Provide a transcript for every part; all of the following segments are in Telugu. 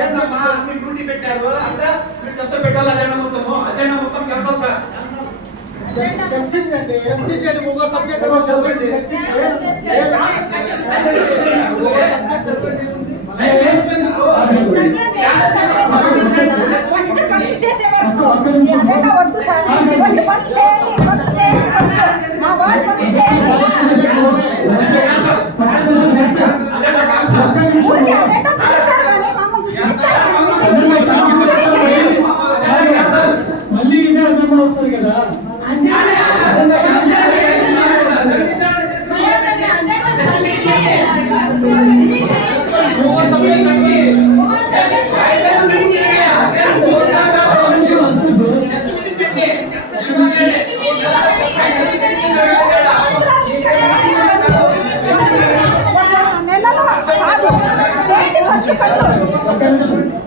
డ్యూటీ పెట్టారు అంటే మీరు చెత్త పెట్టాలి. అజెండా మొత్తం క్యాన్సల్ సార్. చర్చించండి ఒక సబ్జెక్ట్ చదవండి. మళ్ళీ ఇదే అసెంబ్లీ వస్తుంది కదా.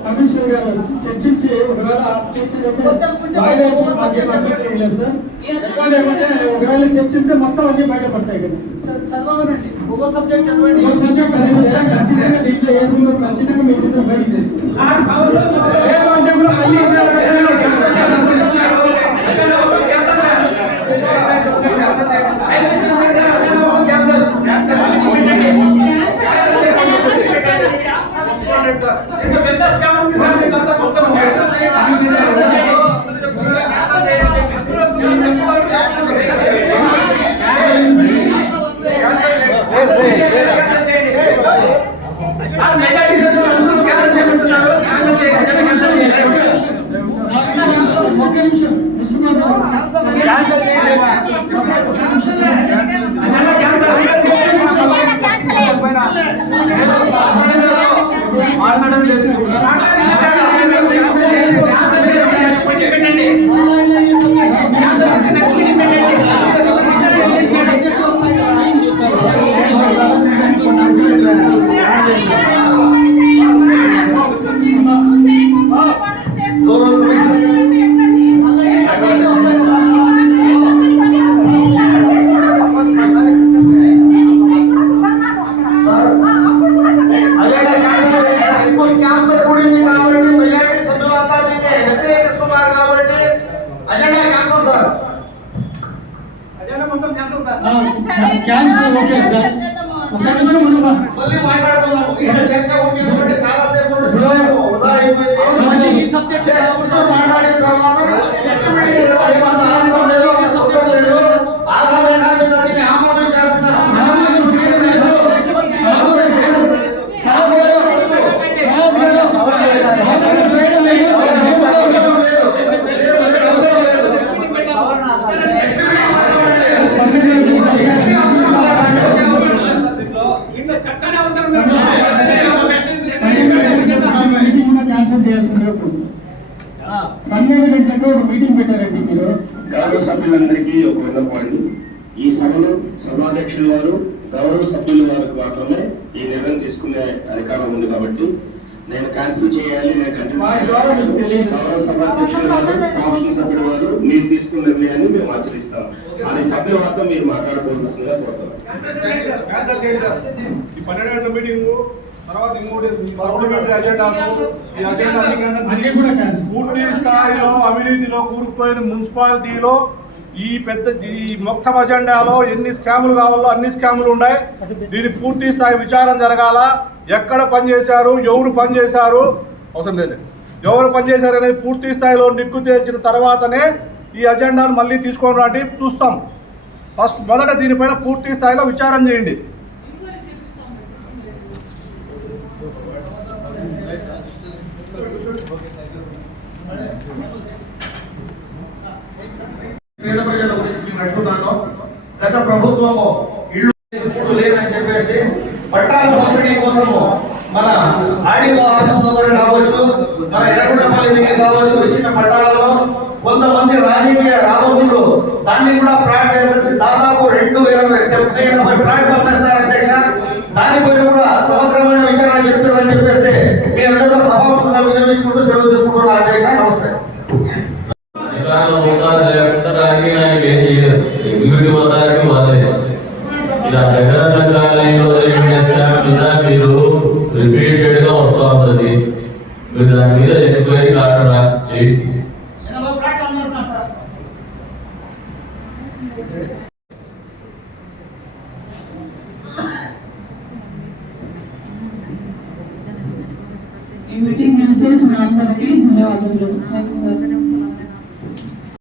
కమిషనర్ గారు వచ్చి చర్చించి ఒకవేళ ఒకవేళ చర్చిస్తే మొత్తం అన్ని బయటపడతాయి కదా. చదవనండి ఒక సబ్జెక్ట్ చదవండి. ఖచ్చితంగా దీంట్లో ఏదో ఖచ్చితంగా మీ ఇంట్లో బయట చేసి ఏమంటే కూడా మళ్ళీ పెద్ద స్కామ్ ఉంది సార్. మీకంతా మొత్తం మెజారిటీ స్కాన్ చేయమంటున్నారు. ఒక్క నిమిషం క్యాన్సిల్. ఓకే మళ్ళీ మాట్లాడుతున్నాము. చర్చ ఉంది చాలా సేపు ఈ సబ్జెక్ట్ మాట్లాడిన తర్వాత ఆమోదం చేస్తున్నారు. క్యాన్సిల్ చేయాల్సిందిగా 12 గంటలకు ఒక మీటింగ్ పెట్టారండి మీరు. గౌరవ సభ్యులందరికీ ఒక విన్నపండి. ఈ సభలో సభాధ్యక్షుల వారు గౌరవ సభ్యుల వారికి మాత్రమే ఈ నిర్ణయం తీసుకునే అధికారం ఉంది కాబట్టి నేను క్యాన్సిల్ చేయాలి. గౌరవ సభాధ్యక్షుల వారు కౌన్సిల్ సభ్యుల వారు మీరు తీసుకున్న నిర్ణయాన్ని మేము ఆచరిస్తాం. అది సభ్యుల వద్ద మీరు మాట్లాడుకోవాల్సిందిగా కోరుతున్నాం. తర్వాత ఇంకోటి సప్లిమెంటరీ అజెండాస్. ఈ అజెండా పూర్తి స్థాయిలో అవినీతిలో కూరుకుపోయిన మున్సిపాలిటీలో ఈ మొత్తం అజెండాలో ఎన్ని స్కాములు కావాలో అన్ని స్కాములు ఉన్నాయి. దీని పూర్తి స్థాయి విచారణ జరగాల. ఎక్కడ పనిచేశారు, ఎవరు పనిచేశారు, అవసరం లేదు, ఎవరు పనిచేశారు అనేది పూర్తి స్థాయిలో నిగ్గు తేల్చిన తర్వాతనే ఈ అజెండాను మళ్ళీ తీసుకొని రాండి చూస్తాం. ఫస్ట్ మొదట దీనిపైన పూర్తి స్థాయిలో విచారణ చేయండి. పేద ప్రజల గురించి మేము అంటున్నాను. గత ప్రభుత్వము ఇళ్ళు లేదని చెప్పేసి పట్టాల పంపిణీ కోసము మన ఆడియో ఆఫీస్ లో కావచ్చు, మన ఎర్రగుంటపల్లి దగ్గర కావచ్చు, ఇచ్చిన పట్టాలలో కొంతమంది రాజకీయ రాబోతులు దాన్ని కూడా ప్లాట్ చేసేసి దాదాపు 280 ప్లాట్ పంపిస్తున్నారు అధ్యక్ష. దానిపైన కూడా సమగ్రమైన విషయాన్ని చెప్తారని చెప్పేసి మీ అందరూ సభాముఖంగా వినియోగించుకుంటూ సెలవు తీసుకుంటున్నారు అధ్యక్ష. నమస్తే. రిపీటెడ్ గా వస్తూ ఉంటుంది. మీరు దాని మీద ఎంక్వైరీ కావాలా చేయండి. ఈ మీటింగ్ చేసిన అందరికీ ధన్యవాదాలు.